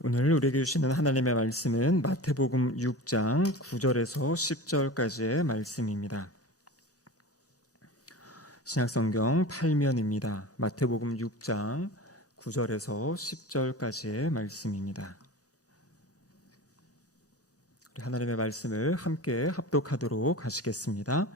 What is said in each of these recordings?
오늘 우리에게 주시는 하나님의 말씀은 마태복음 6장 9절에서 10절까지의 말씀입니다. 신약성경 8면입니다. 마태복음 6장 9절에서 10절까지의 말씀입니다. 하나님의 말씀을 함께 합독하도록 하시겠습니다.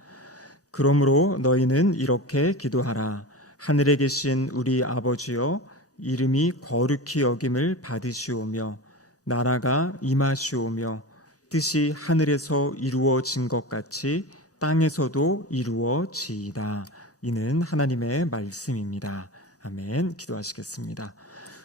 그러므로 너희는 이렇게 기도하라. 하늘에 계신 우리 아버지여, 이름이 거룩히 여김을 받으시오며 나라가 임하시오며 뜻이 하늘에서 이루어진 것 같이 땅에서도 이루어지이다. 이는 하나님의 말씀입니다. 아멘. 기도하시겠습니다.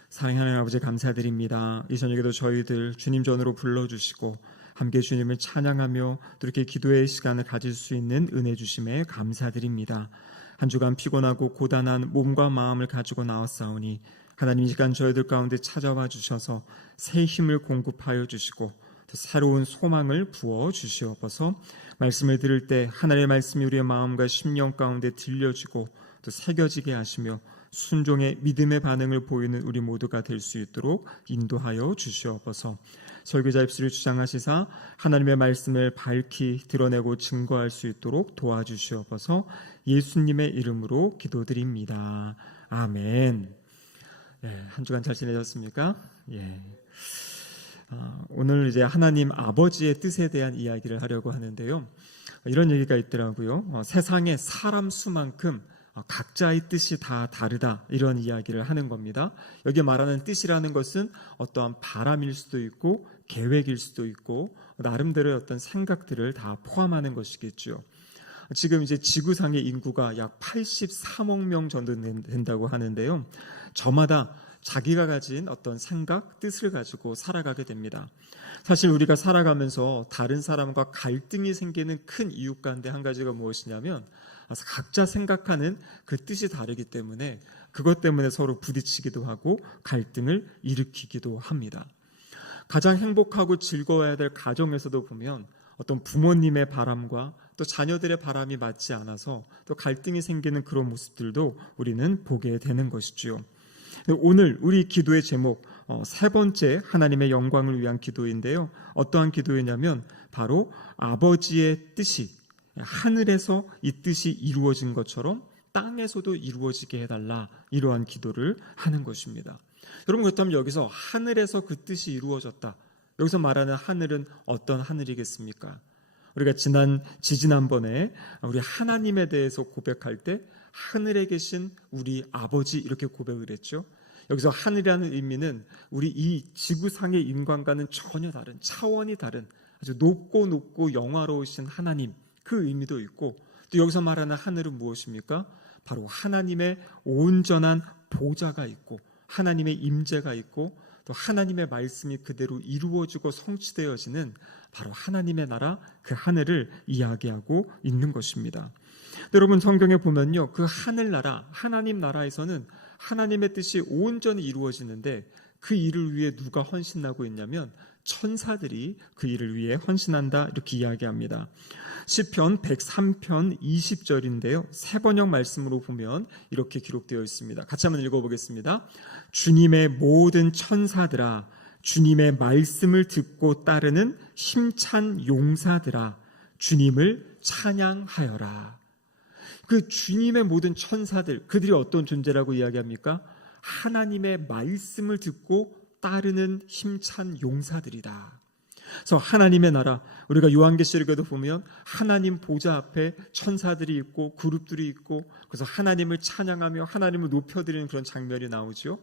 사랑하는 하나님 아버지, 감사드립니다. 이 저녁에도 저희들 주님 전으로 불러주시고 함께 주님을 찬양하며 또 이렇게 기도의 시간을 가질 수 있는 은혜 주심에 감사드립니다. 한 주간 피곤하고 고단한 몸과 마음을 가지고 나왔사오니 하나님, 이 시간 저희들 가운데 찾아와 주셔서 새 힘을 공급하여 주시고 또 새로운 소망을 부어 주시옵소서. 말씀을 들을 때 하나님의 말씀이 우리의 마음과 심령 가운데 들려지고 또 새겨지게 하시며 순종의 믿음의 반응을 보이는 우리 모두가 될 수 있도록 인도하여 주시옵소서. 설교자 입술을 주장하시사 하나님의 말씀을 밝히 드러내고 증거할 수 있도록 도와주시옵소서. 예수님의 이름으로 기도드립니다. 아멘. 한 주간 잘 지내셨습니까? 오늘 이제 하나님 아버지의 뜻에 대한 이야기를 하려고 하는데요. 이런 얘기가 있더라고요. 세상에 사람 수만큼 각자의 뜻이 다 다르다, 이런 이야기를 하는 겁니다. 여기 말하는 뜻이라는 것은 어떠한 바람일 수도 있고 계획일 수도 있고 나름대로의 어떤 생각들을 다 포함하는 것이겠죠. 지금 이제 지구상의 인구가 약 83억 명 정도 된다고 하는데요. 저마다 자기가 가진 어떤 생각, 뜻을 가지고 살아가게 됩니다. 사실 우리가 살아가면서 다른 사람과 갈등이 생기는 큰 이유 가운데 한 가지가 무엇이냐면 각자 생각하는 그 뜻이 다르기 때문에 그것 때문에 서로 부딪히기도 하고 갈등을 일으키기도 합니다. 가장 행복하고 즐거워야 될 가정에서도 보면 어떤 부모님의 바람과 또 자녀들의 바람이 맞지 않아서 또 갈등이 생기는 그런 모습들도 우리는 보게 되는 것이죠. 오늘 우리 기도의 제목, 세 번째 하나님의 영광을 위한 기도인데요. 어떠한 기도이냐면 바로 아버지의 뜻이 하늘에서 이 뜻이 이루어진 것처럼 땅에서도 이루어지게 해달라, 이러한 기도를 하는 것입니다. 여러분, 그렇다면 여기서 하늘에서 그 뜻이 이루어졌다, 여기서 말하는 하늘은 어떤 하늘이겠습니까? 우리가 지지난번에 우리 하나님에 대해서 고백할 때 하늘에 계신 우리 아버지, 이렇게 고백을 했죠. 여기서 하늘이라는 의미는 우리 이 지구상의 인간과는 전혀 다른, 차원이 다른 아주 높고 영화로우신 하나님, 그 의미도 있고, 또 여기서 말하는 하늘은 무엇입니까? 바로 하나님의 온전한 보좌가 있고 하나님의 임재가 있고 또 하나님의 말씀이 그대로 이루어지고 성취되어지는 바로 하나님의 나라, 그 하늘을 이야기하고 있는 것입니다. 여러분, 성경에 보면요, 그 하늘나라, 하나님 나라에서는 하나님의 뜻이 온전히 이루어지는데 그 일을 위해 누가 헌신하고 있냐면 천사들이 그 일을 위해 헌신한다, 이렇게 이야기합니다. 시편 103편 20절인데요. 새 번역 말씀으로 보면 이렇게 기록되어 있습니다. 같이 한번 읽어보겠습니다. 주님의 모든 천사들아, 주님의 말씀을 듣고 따르는 힘찬 용사들아, 주님을 찬양하여라. 그 주님의 모든 천사들, 그들이 어떤 존재라고 이야기합니까? 하나님의 말씀을 듣고 따르는 힘찬 용사들이다. 그래서 하나님의 나라, 우리가 요한계시록에도 보면 하나님 보좌 앞에 천사들이 있고 그룹들이 있고, 그래서 하나님을 찬양하며 하나님을 높여드리는 그런 장면이 나오죠.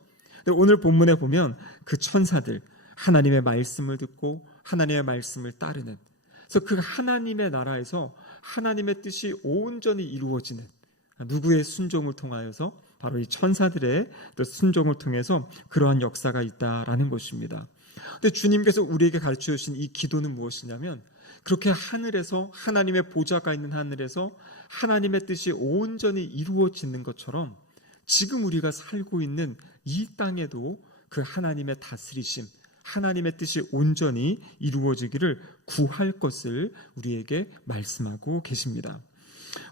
오늘 본문에 보면 그 천사들, 하나님의 말씀을 듣고 하나님의 말씀을 따르는, 그래서 그 하나님의 나라에서 하나님의 뜻이 온전히 이루어지는, 누구의 순종을 통하여서? 바로 이 천사들의 순종을 통해서 그러한 역사가 있다라는 것입니다. 근데 주님께서 우리에게 가르쳐 주신 이 기도는 무엇이냐면, 그렇게 하늘에서, 하나님의 보좌가 있는 하늘에서 하나님의 뜻이 온전히 이루어지는 것처럼 지금 우리가 살고 있는 이 땅에도 그 하나님의 다스리심, 하나님의 뜻이 온전히 이루어지기를 구할 것을 우리에게 말씀하고 계십니다.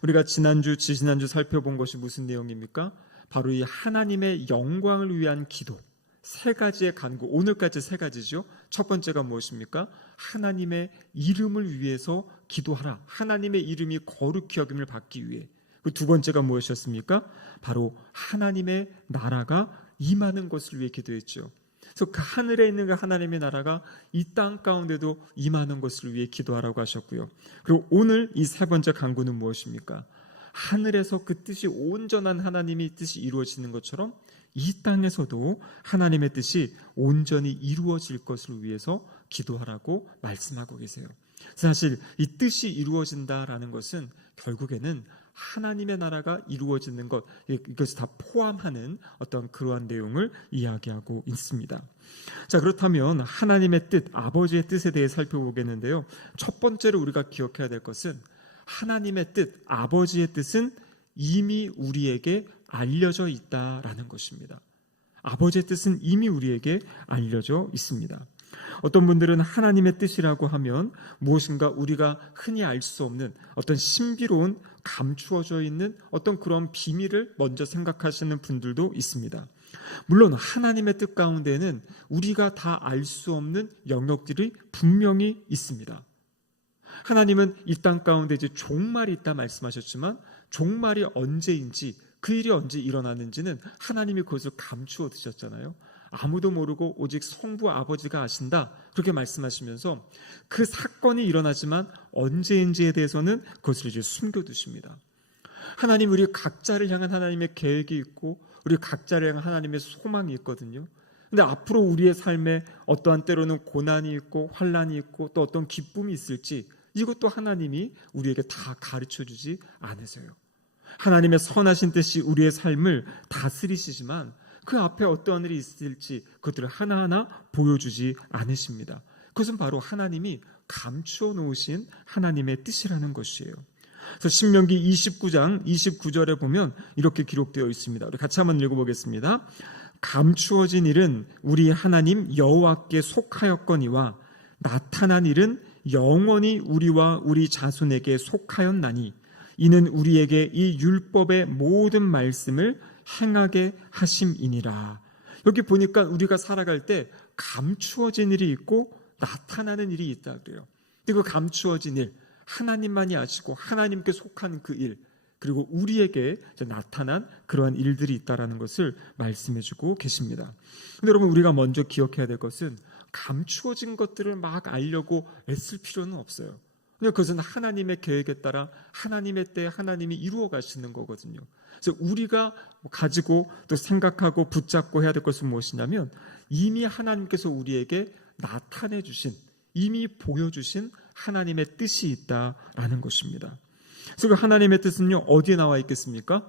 우리가 지지난주 살펴본 것이 무슨 내용입니까? 바로 이 하나님의 영광을 위한 기도, 세 가지의 간구, 오늘까지 세 가지죠. 첫 번째가 무엇입니까? 하나님의 이름을 위해서 기도하라. 하나님의 이름이 거룩히 여김을 받기 위해. 그 두 번째가 무엇이었습니까? 바로 하나님의 나라가 임하는 것을 위해 기도했죠. 그래서 그 하늘에 있는 그 하나님의 나라가 이 땅 가운데도 임하는 것을 위해 기도하라고 하셨고요. 그리고 오늘 이 세 번째 간구는 무엇입니까? 하늘에서 그 뜻이 온전한 하나님의 뜻이 이루어지는 것처럼 이 땅에서도 하나님의 뜻이 온전히 이루어질 것을 위해서 기도하라고 말씀하고 계세요. 사실 이 뜻이 이루어진다라는 것은 결국에는 하나님의 나라가 이루어지는 것, 이것을 다 포함하는 어떤 그러한 내용을 이야기하고 있습니다. 자, 그렇다면 하나님의 뜻, 아버지의 뜻에 대해 살펴보겠는데요. 첫 번째로 우리가 기억해야 될 것은 하나님의 뜻, 아버지의 뜻은 이미 우리에게 알려져 있다라는 것입니다. 아버지의 뜻은 이미 우리에게 알려져 있습니다. 어떤 분들은 하나님의 뜻이라고 하면 무엇인가 우리가 흔히 알 수 없는 어떤 신비로운 감추어져 있는 어떤 그런 비밀을 먼저 생각하시는 분들도 있습니다. 물론 하나님의 뜻 가운데는 우리가 다 알 수 없는 영역들이 분명히 있습니다. 하나님은 이 땅 가운데 이제 종말이 있다 말씀하셨지만 종말이 언제인지 그 일이 언제 일어나는지는 하나님이 그것을 감추어 두셨잖아요. 아무도 모르고 오직 성부 아버지가 아신다 그렇게 말씀하시면서 그 사건이 일어나지만 언제인지에 대해서는 그것을 이제 숨겨두십니다. 하나님 우리 각자를 향한 하나님의 계획이 있고 우리 각자를 향한 하나님의 소망이 있거든요. 근데 앞으로 우리의 삶에 어떠한 때로는 고난이 있고 환난이 있고 또 어떤 기쁨이 있을지 이것도 하나님이 우리에게 다 가르쳐주지 않으세요. 하나님의 선하신 뜻이 우리의 삶을 다스리시지만 그 앞에 어떠한 일이 있을지 그것들을 하나하나 보여주지 않으십니다. 그것은 바로 하나님이 감추어 놓으신 하나님의 뜻이라는 것이에요. 그래서 신명기 29장 29절에 보면 이렇게 기록되어 있습니다. 우리 같이 한번 읽어보겠습니다. 감추어진 일은 우리 하나님 여호와께 속하였거니와 나타난 일은 영원히 우리와 우리 자손에게 속하였나니 이는 우리에게 이 율법의 모든 말씀을 행하게 하심이니라. 여기 보니까 우리가 살아갈 때 감추어진 일이 있고 나타나는 일이 있다 그래요. 그리고 감추어진 일, 하나님만이 아시고 하나님께 속한 그 일, 그리고 우리에게 나타난 그러한 일들이 있다라는 것을 말씀해주고 계십니다. 근데 여러분 우리가 먼저 기억해야 될 것은 감추어진 것들을 막 알려고 애쓸 필요는 없어요. 그것은 하나님의 계획에 따라 하나님의 때에 하나님이 이루어 가시는 거거든요. 그래서 우리가 가지고 또 생각하고 붙잡고 해야 될 것은 무엇이냐면 이미 하나님께서 우리에게 나타내 주신, 이미 보여주신 하나님의 뜻이 있다라는 것입니다. 그래서 그 하나님의 뜻은요 어디에 나와 있겠습니까?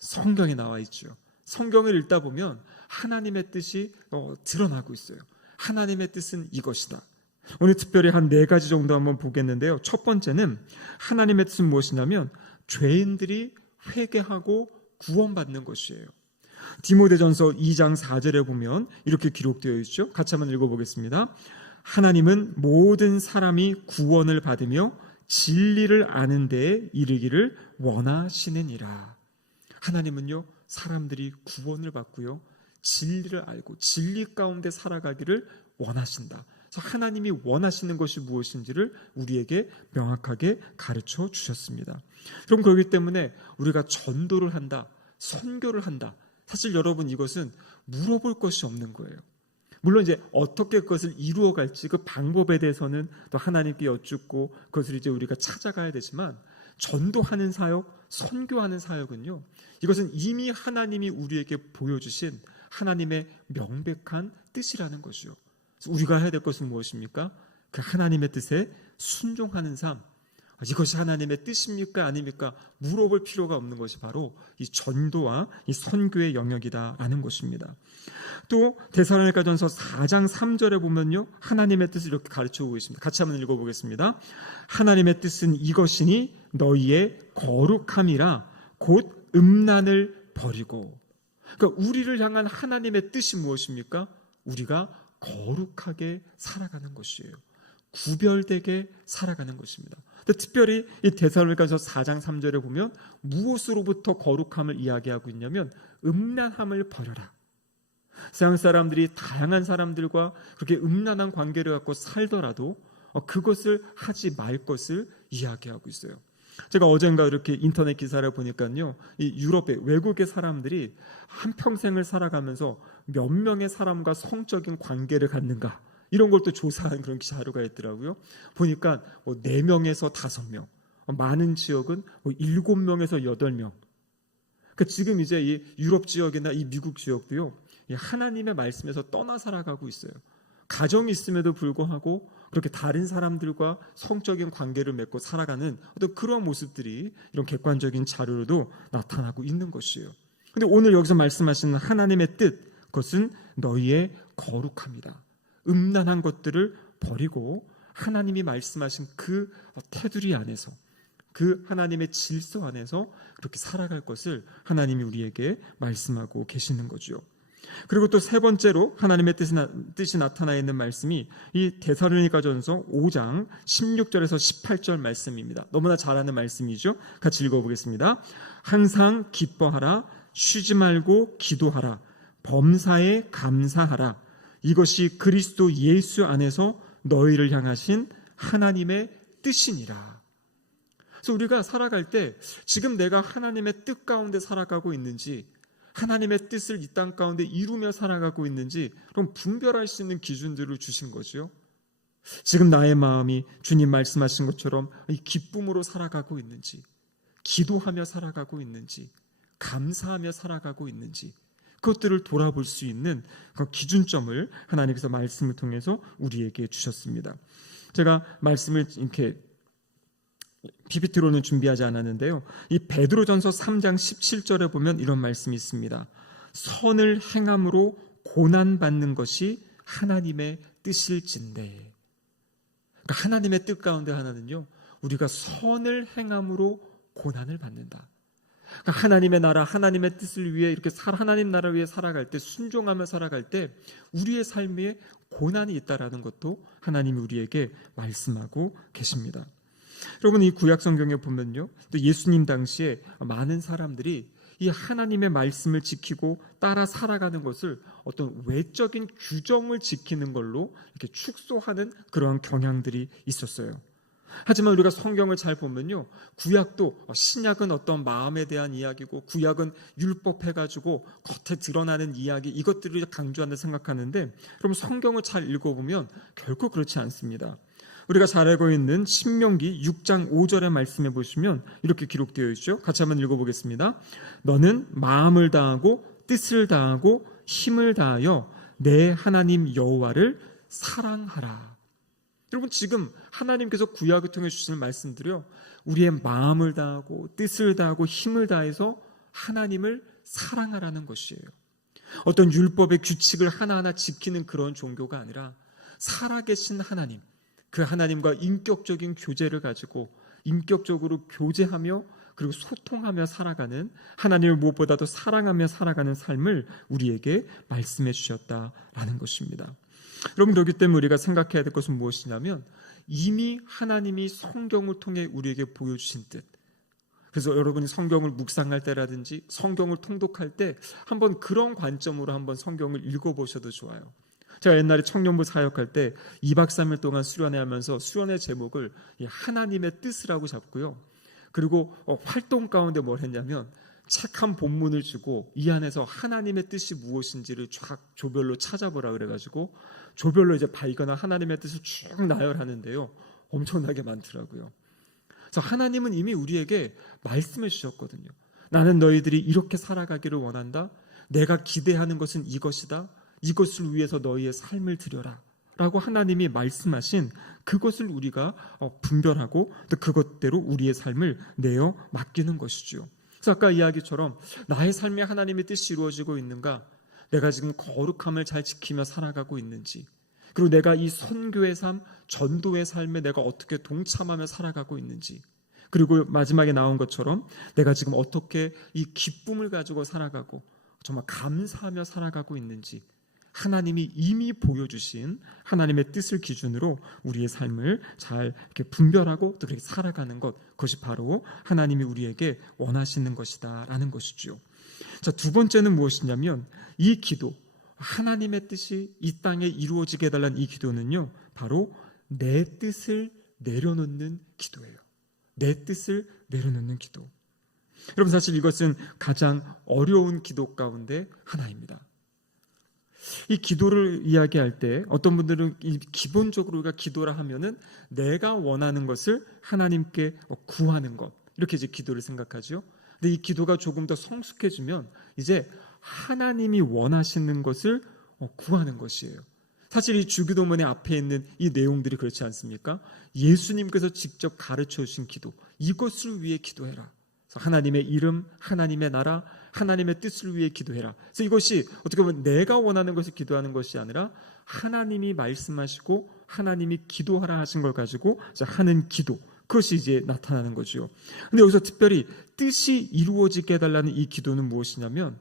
성경에 나와 있죠. 성경을 읽다 보면 하나님의 뜻이 드러나고 있어요. 하나님의 뜻은 이것이다. 오늘 특별히 한 4가지 정도 한번 보겠는데요. 첫 번째는 하나님의 뜻은 무엇이냐면 죄인들이 회개하고 구원받는 것이에요. 디모데전서 2장 4절에 보면 이렇게 기록되어 있죠. 같이 한번 읽어보겠습니다. 하나님은 모든 사람이 구원을 받으며 진리를 아는 데에 이르기를 원하시느니라. 하나님은요 사람들이 구원을 받고요 진리를 알고 진리 가운데 살아가기를 원하신다. 그래서 하나님이 원하시는 것이 무엇인지를 우리에게 명확하게 가르쳐 주셨습니다. 그럼 그렇기 때문에 우리가 전도를 한다, 선교를 한다. 사실 여러분 이것은 물어볼 것이 없는 거예요. 물론 이제 어떻게 그것을 이루어 갈지 그 방법에 대해서는 또 하나님께 여쭙고 그것을 이제 우리가 찾아가야 되지만 전도하는 사역, 선교하는 사역은요. 이것은 이미 하나님이 우리에게 보여주신 하나님의 명백한 뜻이라는 것이요. 우리가 해야 될 것은 무엇입니까? 그 하나님의 뜻에 순종하는 삶. 이것이 하나님의 뜻입니까? 아닙니까? 물어볼 필요가 없는 것이 바로 이 전도와 이 선교의 영역이다라는 것입니다. 또 데살로니가전서 4장 3절에 보면요. 하나님의 뜻을 이렇게 가르쳐주고 있습니다. 같이 한번 읽어보겠습니다. 하나님의 뜻은 이것이니 너희의 거룩함이라 곧 음란을 버리고. 그러니까 우리를 향한 하나님의 뜻이 무엇입니까? 우리가 거룩하게 살아가는 것이에요. 구별되게 살아가는 것입니다. 특별히 이 데살로니가전서 4장 3절에 보면 무엇으로부터 거룩함을 이야기하고 있냐면 음란함을 버려라. 세상 사람들이 다양한 사람들과 그렇게 음란한 관계를 갖고 살더라도 그것을 하지 말 것을 이야기하고 있어요. 제가 어젠가 이렇게 인터넷 기사를 보니까요, 이 유럽의 외국의 사람들이 한평생을 살아가면서 몇 명의 사람과 성적인 관계를 갖는가, 이런 걸 또 조사한 그런 자료가 있더라고요. 보니까 4명에서 5명, 많은 지역은 7명에서 8명. 지금 이제 이 유럽 지역이나 이 미국 지역도요, 하나님의 말씀에서 떠나 살아가고 있어요. 가정이 있음에도 불구하고 그렇게 다른 사람들과 성적인 관계를 맺고 살아가는 어떤 그런 모습들이 이런 객관적인 자료로도 나타나고 있는 것이에요. 근데 오늘 여기서 말씀하시는 하나님의 뜻, 그것은 너희의 거룩함이다. 음란한 것들을 버리고 하나님이 말씀하신 그 테두리 안에서, 그 하나님의 질서 안에서 그렇게 살아갈 것을 하나님이 우리에게 말씀하고 계시는 거죠. 그리고 또 세 번째로 하나님의 뜻이 나타나 있는 말씀이 이 데살로니가전서 5장 16절에서 18절 말씀입니다. 너무나 잘 아는 말씀이죠. 같이 읽어보겠습니다. 항상 기뻐하라, 쉬지 말고 기도하라, 범사에 감사하라. 이것이 그리스도 예수 안에서 너희를 향하신 하나님의 뜻이니라. 그래서 우리가 살아갈 때 지금 내가 하나님의 뜻 가운데 살아가고 있는지, 하나님의 뜻을 이 땅 가운데 이루며 살아가고 있는지, 그럼 분별할 수 있는 기준들을 주신 거죠. 지금 나의 마음이 주님 말씀하신 것처럼 이 기쁨으로 살아가고 있는지, 기도하며 살아가고 있는지, 감사하며 살아가고 있는지, 그것들을 돌아볼 수 있는 그 기준점을 하나님께서 말씀을 통해서 우리에게 주셨습니다. 제가 말씀을 이렇게 PPT로는 준비하지 않았는데요, 이 베드로전서 3장 17절에 보면 이런 말씀이 있습니다. 선을 행함으로 고난받는 것이 하나님의 뜻일진데. 그러니까 하나님의 뜻 가운데 하나는요, 우리가 선을 행함으로 고난을 받는다. 그러니까 하나님의 나라, 하나님의 뜻을 위해 이렇게 하나님 나라 위해 살아갈 때, 순종하며 살아갈 때 우리의 삶에 고난이 있다라는 것도 하나님이 우리에게 말씀하고 계십니다. 여러분, 이 구약 성경에 보면요, 또 예수님 당시에 많은 사람들이 이 하나님의 말씀을 지키고 따라 살아가는 것을 어떤 외적인 규정을 지키는 걸로 이렇게 축소하는 그러한 경향들이 있었어요. 하지만 우리가 성경을 잘 보면요, 구약도, 신약은 어떤 마음에 대한 이야기고 구약은 율법 해가지고 겉에 드러나는 이야기, 이것들을 강조한다 생각하는데, 그럼 성경을 잘 읽어보면 결코 그렇지 않습니다. 우리가 잘 알고 있는 신명기 6장 5절의 말씀에 보시면 이렇게 기록되어 있죠. 같이 한번 읽어보겠습니다. 너는 마음을 다하고 뜻을 다하고 힘을 다하여 내 하나님 여호와를 사랑하라. 여러분, 지금 하나님께서 구약을 통해 주시는 말씀들이요, 우리의 마음을 다하고 뜻을 다하고 힘을 다해서 하나님을 사랑하라는 것이에요. 어떤 율법의 규칙을 하나하나 지키는 그런 종교가 아니라 살아계신 하나님, 그 하나님과 인격적인 교제를 가지고 인격적으로 교제하며 그리고 소통하며 살아가는, 하나님을 무엇보다도 사랑하며 살아가는 삶을 우리에게 말씀해 주셨다라는 것입니다. 여러분, 그렇기 때문에 우리가 생각해야 될 것은 무엇이냐면, 이미 하나님이 성경을 통해 우리에게 보여주신 뜻, 그래서 여러분이 성경을 묵상할 때라든지 성경을 통독할 때 한번 그런 관점으로 한번 성경을 읽어보셔도 좋아요. 제가 옛날에 청년부 사역할 때 2박 3일 동안 수련회 하면서 수련회 제목을 하나님의 뜻이라고 잡고요, 그리고 활동 가운데 뭘 했냐면 책 한 본문을 주고 이 안에서 하나님의 뜻이 무엇인지를 쫙 조별로 찾아보라 그래가지고 조별로 이제 발견한 하나님의 뜻을 쭉 나열하는데요, 엄청나게 많더라고요. 그래서 하나님은 이미 우리에게 말씀해 주셨거든요. 나는 너희들이 이렇게 살아가기를 원한다. 내가 기대하는 것은 이것이다. 이것을 위해서 너희의 삶을 드려라 라고 하나님이 말씀하신 그것을 우리가 분별하고 또 그것대로 우리의 삶을 내어 맡기는 것이죠. 그래서 아까 이야기처럼 나의 삶에 하나님의 뜻이 이루어지고 있는가, 내가 지금 거룩함을 잘 지키며 살아가고 있는지, 그리고 내가 이 선교의 삶, 전도의 삶에 내가 어떻게 동참하며 살아가고 있는지, 그리고 마지막에 나온 것처럼 내가 지금 어떻게 이 기쁨을 가지고 살아가고 정말 감사하며 살아가고 있는지, 하나님이 이미 보여주신 하나님의 뜻을 기준으로 우리의 삶을 잘 이렇게 분별하고 또 그렇게 살아가는 것, 그것이 바로 하나님이 우리에게 원하시는 것이다라는 것이죠. 자, 두 번째는 무엇이냐면 이 기도, 하나님의 뜻이 이 땅에 이루어지게 해달라는 이 기도는요, 바로 내 뜻을 내려놓는 기도예요. 내 뜻을 내려놓는 기도. 여러분, 사실 이것은 가장 어려운 기도 가운데 하나입니다. 이 기도를 이야기할 때 어떤 분들은 기본적으로 우리가 기도라 하면은 내가 원하는 것을 하나님께 구하는 것, 이렇게 이제 기도를 생각하죠. 근데 이 기도가 조금 더 성숙해지면 이제 하나님이 원하시는 것을 구하는 것이에요. 사실 이 주기도문의 앞에 있는 이 내용들이 그렇지 않습니까? 예수님께서 직접 가르쳐 주신 기도, 이것을 위해 기도해라. 하나님의 이름, 하나님의 나라, 하나님의 뜻을 위해 기도해라. 그래서 이것이 어떻게 보면 내가 원하는 것을 기도하는 것이 아니라 하나님이 말씀하시고 하나님이 기도하라 하신 걸 가지고 하는 기도, 그것이 이제 나타나는 거죠. 근데 여기서 특별히 뜻이 이루어지게 해달라는 이 기도는 무엇이냐면,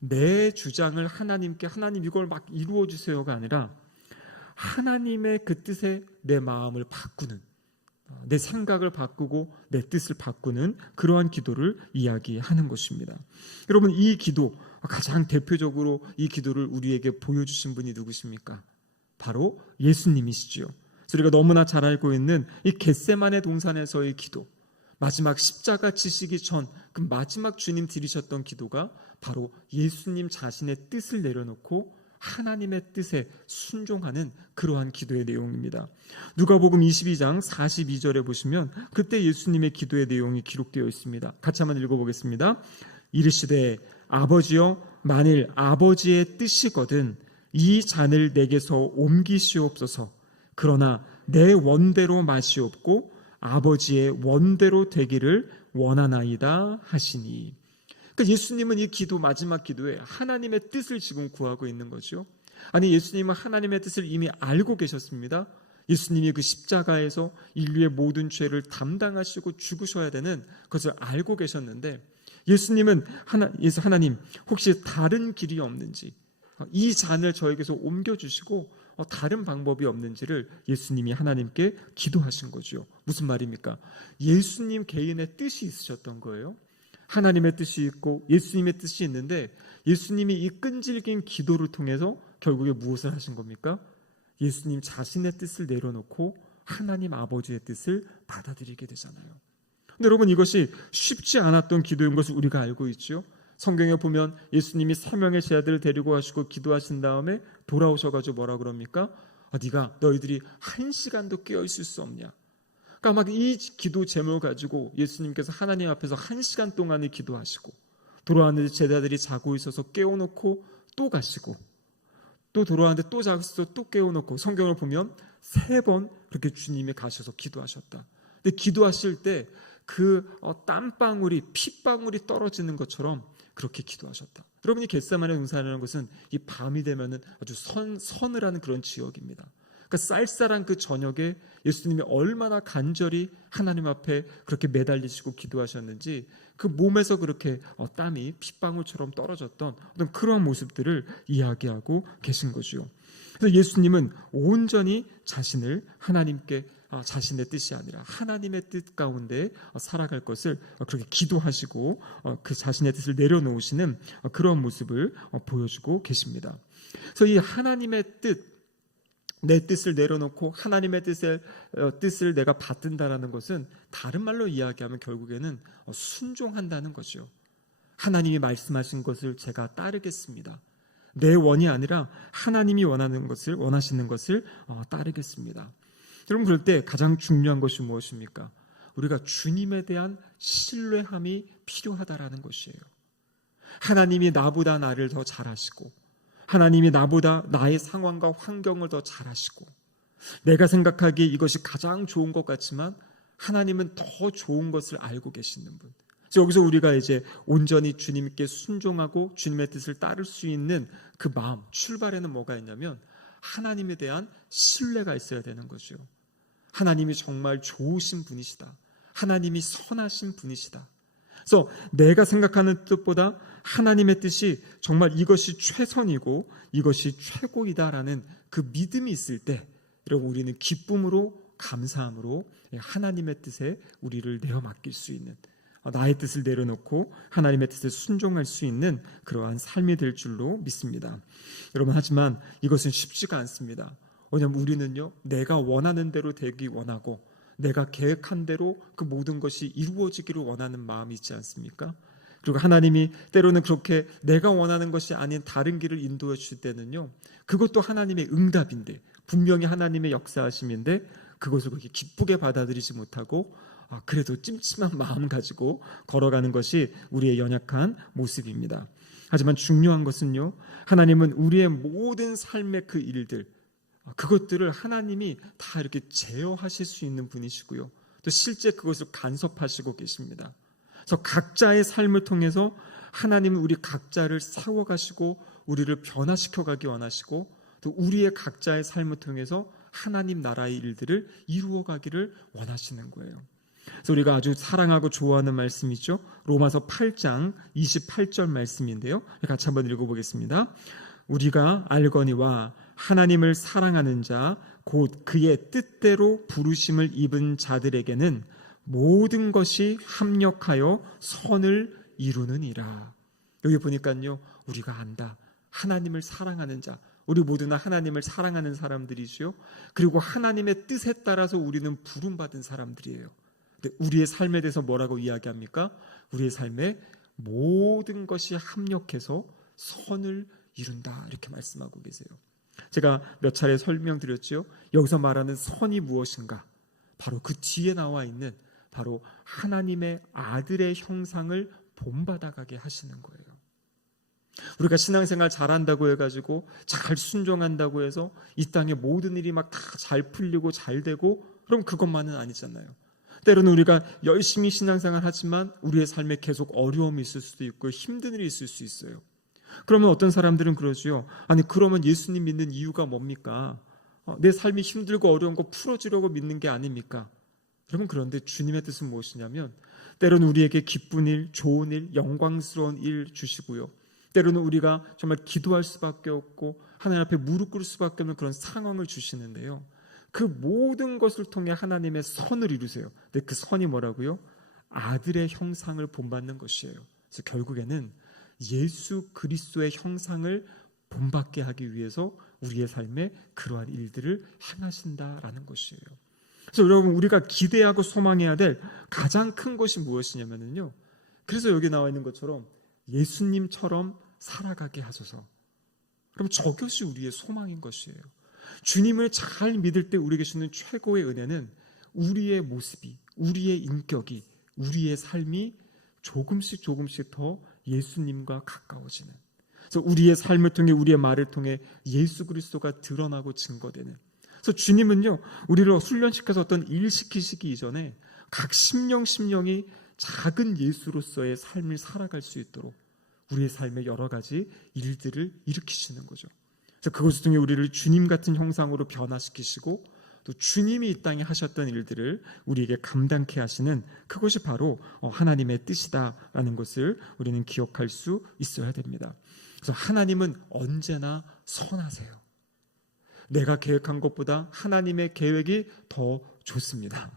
내 주장을 하나님께 하나님 이걸 막 이루어 주세요가 아니라 하나님의 그 뜻에 내 마음을 바꾸는, 내 생각을 바꾸고 내 뜻을 바꾸는 그러한 기도를 이야기하는 것입니다. 여러분, 이 기도, 가장 대표적으로 이 기도를 우리에게 보여주신 분이 누구십니까? 바로 예수님이시죠. 우리가 너무나 잘 알고 있는 이 겟세마네 동산에서의 기도, 마지막 십자가 지시기 전 그 마지막 주님 드리셨던 기도가 바로 예수님 자신의 뜻을 내려놓고 하나님의 뜻에 순종하는 그러한 기도의 내용입니다. 누가복음 22장 42절에 보시면 그때 예수님의 기도의 내용이 기록되어 있습니다. 같이 한번 읽어보겠습니다. 이르시되 아버지여, 만일 아버지의 뜻이거든 이 잔을 내게서 옮기시옵소서. 그러나 내 원대로 마시옵고 아버지의 원대로 되기를 원하나이다 하시니. 그러니까 예수님은 이 기도, 마지막 기도에 하나님의 뜻을 지금 구하고 있는 거죠. 아니, 예수님은 하나님의 뜻을 이미 알고 계셨습니다. 예수님이 그 십자가에서 인류의 모든 죄를 담당하시고 죽으셔야 되는 것을 알고 계셨는데, 예수님은 하나님 혹시 다른 길이 없는지, 이 잔을 저에게서 옮겨주시고 다른 방법이 없는지를 예수님이 하나님께 기도하신 거죠. 무슨 말입니까? 예수님 개인의 뜻이 있으셨던 거예요. 하나님의 뜻이 있고 예수님의 뜻이 있는데, 예수님이 이 끈질긴 기도를 통해서 결국에 무엇을 하신 겁니까? 예수님 자신의 뜻을 내려놓고 하나님 아버지의 뜻을 받아들이게 되잖아요. 근데 여러분, 이것이 쉽지 않았던 기도인 것을 우리가 알고 있죠. 성경에 보면 예수님이 3명의 제자들을 데리고 가시고 기도하신 다음에 돌아오셔가지고 뭐라 그럽니까? 너희들이 1시간도 깨어있을 수 없냐? 그러니까 막 이 기도 제목을 가지고 예수님께서 하나님 앞에서 1시간 동안을 기도하시고, 돌아왔는데 제자들이 자고 있어서 깨워놓고 또 가시고, 또 돌아왔는데 또 자고 있어서 또 깨워놓고, 성경을 보면 3번 그렇게 주님이 가셔서 기도하셨다. 근데 기도하실 때 그 땀방울이 핏방울이 떨어지는 것처럼 그렇게 기도하셨다. 여러분이 겟세마네 동산이라는 것은 이 밤이 되면은 아주 서늘한 그런 지역입니다. 그러니까 쌀쌀한 그 저녁에 예수님이 얼마나 간절히 하나님 앞에 그렇게 매달리시고 기도하셨는지, 그 몸에서 그렇게 땀이 핏방울처럼 떨어졌던 어떤 그런 모습들을 이야기하고 계신 거죠. 그래서 예수님은 온전히 자신을 하나님께, 자신의 뜻이 아니라 하나님의 뜻 가운데 살아갈 것을 그렇게 기도하시고 그 자신의 뜻을 내려놓으시는 그런 모습을 보여주고 계십니다. 그래서 이 하나님의 뜻, 내 뜻을 내려놓고 하나님의 뜻을 내가 받든다라는 것은 다른 말로 이야기하면 결국에는 순종한다는 거죠. 하나님이 말씀하신 것을 제가 따르겠습니다. 내 원이 아니라 하나님이 원하시는 것을 따르겠습니다. 여러분, 그럴 때 가장 중요한 것이 무엇입니까? 우리가 주님에 대한 신뢰함이 필요하다라는 것이에요. 하나님이 나보다 나를 더 잘 아시고, 하나님이 나보다 나의 상황과 환경을 더 잘 아시고, 내가 생각하기에 이것이 가장 좋은 것 같지만 하나님은 더 좋은 것을 알고 계시는 분. 여기서 우리가 이제 온전히 주님께 순종하고 주님의 뜻을 따를 수 있는 그 마음, 출발에는 뭐가 있냐면 하나님에 대한 신뢰가 있어야 되는 거죠. 하나님이 정말 좋으신 분이시다. 하나님이 선하신 분이시다. 그래서 내가 생각하는 뜻보다 하나님의 뜻이 정말 이것이 최선이고 이것이 최고이다라는 그 믿음이 있을 때, 여러분, 우리는 기쁨으로, 감사함으로 하나님의 뜻에 우리를 내어 맡길 수 있는 나의 뜻을 내려놓고 하나님의 뜻에 순종할 수 있는 그러한 삶이 될 줄로 믿습니다. 여러분, 하지만 이것은 쉽지가 않습니다. 왜냐하면 우리는요, 내가 원하는 대로 되기 원하고 내가 계획한 대로 그 모든 것이 이루어지기를 원하는 마음이 있지 않습니까? 그리고 하나님이 때로는 그렇게 내가 원하는 것이 아닌 다른 길을 인도해 주실 때는요, 그것도 하나님의 응답인데, 분명히 하나님의 역사하심인데 그것을 그렇게 기쁘게 받아들이지 못하고 그래도 찜찜한 마음 가지고 걸어가는 것이 우리의 연약한 모습입니다. 하지만 중요한 것은요, 하나님은 우리의 모든 삶의 그 일들, 그것들을 하나님이 다 이렇게 제어하실 수 있는 분이시고요, 또 실제 그것을 간섭하시고 계십니다. 그래서 각자의 삶을 통해서 하나님은 우리 각자를 세워가시고 우리를 변화시켜가기 원하시고, 또 우리의 각자의 삶을 통해서 하나님 나라의 일들을 이루어가기를 원하시는 거예요. 그래서 우리가 아주 사랑하고 좋아하는 말씀이죠. 로마서 8장 28절 말씀인데요, 같이 한번 읽어보겠습니다. 우리가 알거니와 하나님을 사랑하는 자 곧 그의 뜻대로 부르심을 입은 자들에게는 모든 것이 합력하여 선을 이루느니라. 여기 보니까요, 우리가 안다. 하나님을 사랑하는 자, 우리 모두는 하나님을 사랑하는 사람들이죠. 그리고 하나님의 뜻에 따라서 우리는 부름받은 사람들이에요. 근데 우리의 삶에 대해서 뭐라고 이야기합니까? 우리의 삶에 모든 것이 합력해서 선을 이룬다, 이렇게 말씀하고 계세요. 제가 몇 차례 설명드렸죠. 여기서 말하는 선이 무엇인가? 바로 그 뒤에 나와 있는 바로 하나님의 아들의 형상을 본받아가게 하시는 거예요. 우리가 신앙생활 잘한다고 해가지고 잘 순종한다고 해서 이 땅의 모든 일이 막 다 잘 풀리고 잘 되고, 그럼 그것만은 아니잖아요. 때로는 우리가 열심히 신앙생활 하지만 우리의 삶에 계속 어려움이 있을 수도 있고 힘든 일이 있을 수 있어요. 그러면 어떤 사람들은 그러지요. 아니, 그러면 예수님 믿는 이유가 뭡니까? 내 삶이 힘들고 어려운 거 풀어주려고 믿는 게 아닙니까? 여러분, 그런데 주님의 뜻은 무엇이냐면, 때로는 우리에게 기쁜 일, 좋은 일, 영광스러운 일 주시고요, 때로는 우리가 정말 기도할 수밖에 없고 하나님 앞에 무릎 꿇을 수밖에 없는 그런 상황을 주시는데요, 그 모든 것을 통해 하나님의 선을 이루세요. 근데 그 선이 뭐라고요? 아들의 형상을 본받는 것이에요. 그래서 결국에는 예수 그리스도의 형상을 본받게 하기 위해서 우리의 삶에 그러한 일들을 행하신다라는 것이에요. 그래서 여러분, 우리가 기대하고 소망해야 될 가장 큰 것이 무엇이냐면요, 그래서 여기 나와 있는 것처럼 예수님처럼 살아가게 하소서. 그럼 저것이 우리의 소망인 것이에요. 주님을 잘 믿을 때 우리에게 주는 최고의 은혜는 우리의 모습이, 우리의 인격이, 우리의 삶이 조금씩 더 예수님과 가까워지는, 그래서 우리의 삶을 통해, 우리의 말을 통해 예수 그리스도가 드러나고 증거되는. 그래서 주님은요, 우리를 훈련시켜서 어떤 일 시키시기 이전에 각 심령이 작은 예수로서의 삶을 살아갈 수 있도록 우리의 삶에 여러 가지 일들을 일으키시는 거죠. 그래서 그것을 통해 우리를 주님 같은 형상으로 변화시키시고, 또 주님이 이 땅에 하셨던 일들을 우리에게 감당케 하시는, 그것이 바로 하나님의 뜻이다라는 것을 우리는 기억할 수 있어야 됩니다. 그래서 하나님은 언제나 선하세요. 내가 계획한 것보다 하나님의 계획이 더 좋습니다.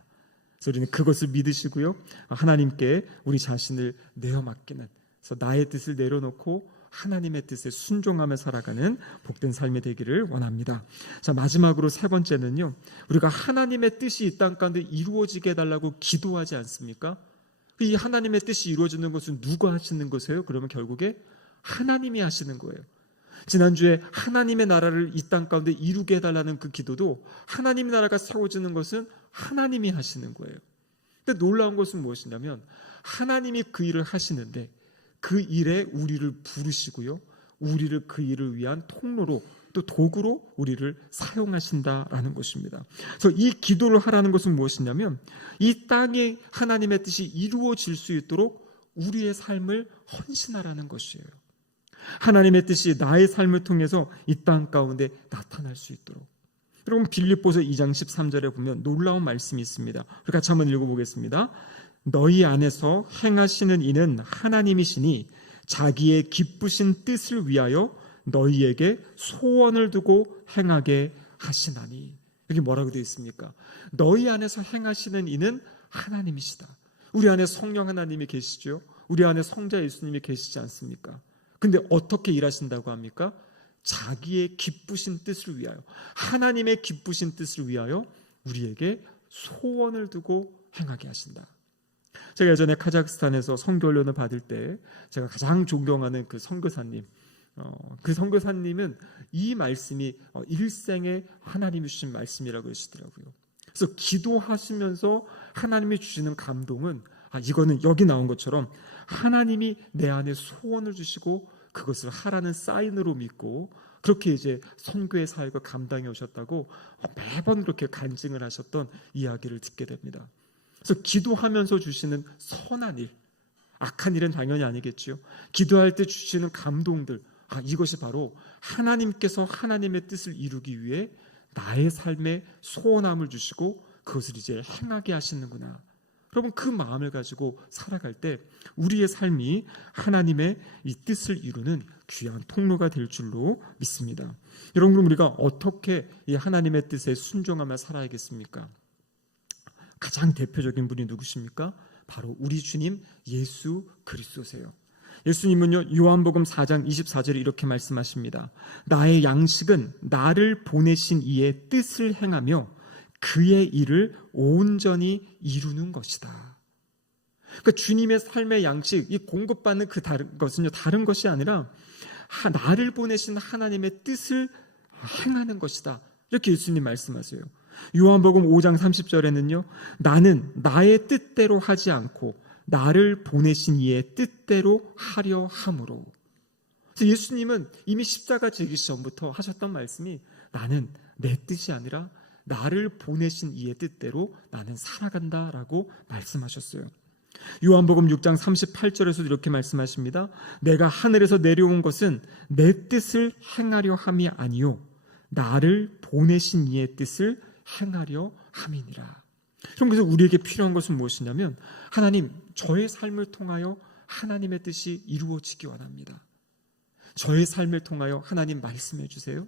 그래서 우리는 그것을 믿으시고요, 하나님께 우리 자신을 내어 맡기는, 그래서 나의 뜻을 내려놓고 하나님의 뜻에 순종하며 살아가는 복된 삶이 되기를 원합니다. 자, 마지막으로 세 번째는요, 우리가 하나님의 뜻이 이 땅 가운데 이루어지게 해달라고 기도하지 않습니까? 이 하나님의 뜻이 이루어지는 것은 누가 하시는 것이에요? 그러면 결국에 하나님이 하시는 거예요. 지난주에 하나님의 나라를 이 땅 가운데 이루게 해달라는 그 기도도 하나님의 나라가 세워지는 것은 하나님이 하시는 거예요. 근데 놀라운 것은 무엇이냐면, 하나님이 그 일을 하시는데 그 일에 우리를 부르시고요, 우리를 그 일을 위한 통로로, 또 도구로 우리를 사용하신다라는 것입니다. 그래서 이 기도를 하라는 것은 무엇이냐면, 이 땅에 하나님의 뜻이 이루어질 수 있도록 우리의 삶을 헌신하라는 것이에요. 하나님의 뜻이 나의 삶을 통해서 이 땅 가운데 나타날 수 있도록. 여러분, 빌립보서 2장 13절에 보면 놀라운 말씀이 있습니다. 같이 한번 읽어보겠습니다. 너희 안에서 행하시는 이는 하나님이시니 자기의 기쁘신 뜻을 위하여 너희에게 소원을 두고 행하게 하시나니. 여기 뭐라고 되어 있습니까? 너희 안에서 행하시는 이는 하나님이시다. 우리 안에 성령 하나님이 계시죠. 우리 안에 성자 예수님이 계시지 않습니까? 근데 어떻게 일하신다고 합니까? 자기의 기쁘신 뜻을 위하여, 하나님의 기쁘신 뜻을 위하여 우리에게 소원을 두고 행하게 하신다. 제가 예전에 카자흐스탄에서 선교훈련을 받을 때 제가 가장 존경하는 그 선교사님, 그 선교사님은 이 말씀이 일생에 하나님이 주신 말씀이라고 하시더라고요. 그래서 기도하시면서 하나님이 주시는 감동은 이거는 여기 나온 것처럼 하나님이 내 안에 소원을 주시고 그것을 하라는 사인으로 믿고 그렇게 이제 선교의 사역을 감당해 오셨다고 매번 그렇게 간증을 하셨던 이야기를 듣게 됩니다. 그래서 기도하면서 주시는 선한 일, 악한 일은 당연히 아니겠지요. 기도할 때 주시는 감동들, 이것이 바로 하나님께서 하나님의 뜻을 이루기 위해 나의 삶에 소원함을 주시고 그것을 이제 행하게 하시는구나. 여러분, 그 마음을 가지고 살아갈 때 우리의 삶이 하나님의 이 뜻을 이루는 귀한 통로가 될 줄로 믿습니다. 여러분, 그럼 우리가 어떻게 이 하나님의 뜻에 순종하며 살아야겠습니까? 가장 대표적인 분이 누구십니까? 바로 우리 주님 예수 그리스도세요. 예수님은요, 요한복음 4장 24절에 이렇게 말씀하십니다. 나의 양식은 나를 보내신 이의 뜻을 행하며 그의 일을 온전히 이루는 것이다. 그러니까 주님의 삶의 양식, 이 공급받는 그 다른 것은요, 다른 것이 아니라 나를 보내신 하나님의 뜻을 행하는 것이다. 이렇게 예수님 말씀하세요. 요한복음 5장 30절에는요, 나는 나의 뜻대로 하지 않고 나를 보내신 이의 뜻대로 하려 함으로. 그래서 예수님은 이미 십자가 지기 전부터 하셨던 말씀이 나는 내 뜻이 아니라 나를 보내신 이의 뜻대로 나는 살아간다라고 말씀하셨어요. 요한복음 6장 38절에서도 이렇게 말씀하십니다. 내가 하늘에서 내려온 것은 내 뜻을 행하려 함이 아니요 나를 보내신 이의 뜻을 행하려 함이니라. 그래서 우리에게 필요한 것은 무엇이냐면 하나님, 저의 삶을 통하여 하나님의 뜻이 이루어지기 원합니다. 저의 삶을 통하여 하나님 말씀해 주세요.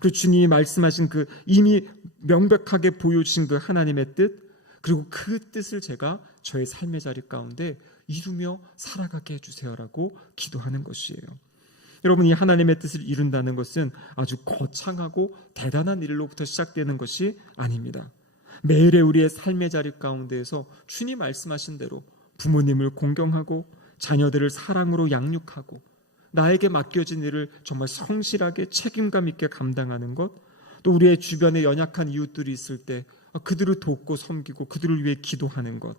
그리고 주님이 말씀하신 그 이미 명백하게 보여주신 그 하나님의 뜻, 그리고 그 뜻을 제가 저의 삶의 자리 가운데 이루며 살아가게 해주세요라고 기도하는 것이에요. 여러분, 이 하나님의 뜻을 이룬다는 것은 아주 거창하고 대단한 일로부터 시작되는 것이 아닙니다. 매일의 우리의 삶의 자리 가운데에서 주님 말씀하신 대로 부모님을 공경하고 자녀들을 사랑으로 양육하고 나에게 맡겨진 일을 정말 성실하게 책임감 있게 감당하는 것, 또 우리의 주변에 연약한 이웃들이 있을 때 그들을 돕고 섬기고 그들을 위해 기도하는 것,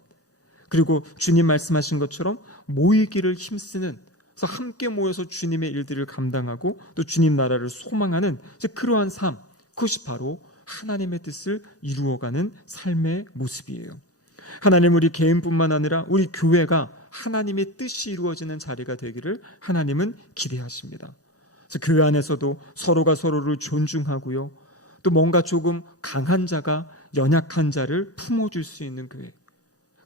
그리고 주님 말씀하신 것처럼 모이기를 힘쓰는, 그래서 함께 모여서 주님의 일들을 감당하고 또 주님 나라를 소망하는 그러한 삶, 그것이 바로 하나님의 뜻을 이루어가는 삶의 모습이에요. 하나님, 우리 개인뿐만 아니라 우리 교회가 하나님의 뜻이 이루어지는 자리가 되기를 하나님은 기대하십니다. 그래서 교회 안에서도 서로가 서로를 존중하고요, 또 뭔가 조금 강한 자가 연약한 자를 품어줄 수 있는 교회,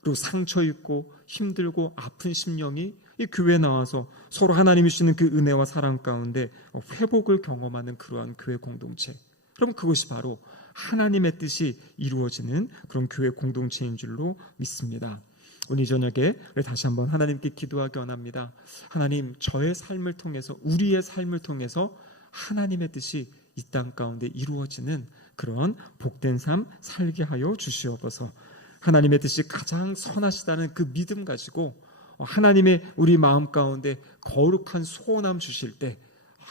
그리고 상처 있고 힘들고 아픈 심령이 이 교회에 나와서 서로 하나님이 주시는 그 은혜와 사랑 가운데 회복을 경험하는 그러한 교회 공동체, 그럼 그것이 바로 하나님의 뜻이 이루어지는 그런 교회 공동체인 줄로 믿습니다. 오늘 저녁에 다시 한번 하나님께 기도하기 원합니다. 하나님, 저의 삶을 통해서, 우리의 삶을 통해서 하나님의 뜻이 이 땅 가운데 이루어지는 그런 복된 삶 살게 하여 주시옵소서. 하나님의 뜻이 가장 선하시다는 그 믿음 가지고 하나님의 우리 마음 가운데 거룩한 소원함 주실 때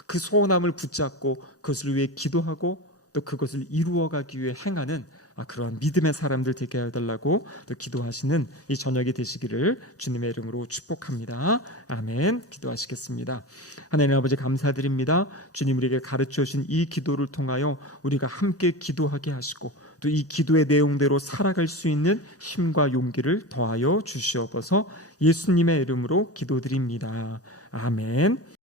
그 소원함을 붙잡고 그것을 위해 기도하고 또 그것을 이루어가기 위해 행하는 그러한 믿음의 사람들 되게 해달라고 또 기도하시는 이 저녁이 되시기를 주님의 이름으로 축복합니다. 아멘. 기도하시겠습니다. 하나님 아버지, 감사드립니다. 주님, 우리에게 가르쳐 주신 이 기도를 통하여 우리가 함께 기도하게 하시고 또 이 기도의 내용대로 살아갈 수 있는 힘과 용기를 더하여 주시옵소서. 예수님의 이름으로 기도드립니다. 아멘.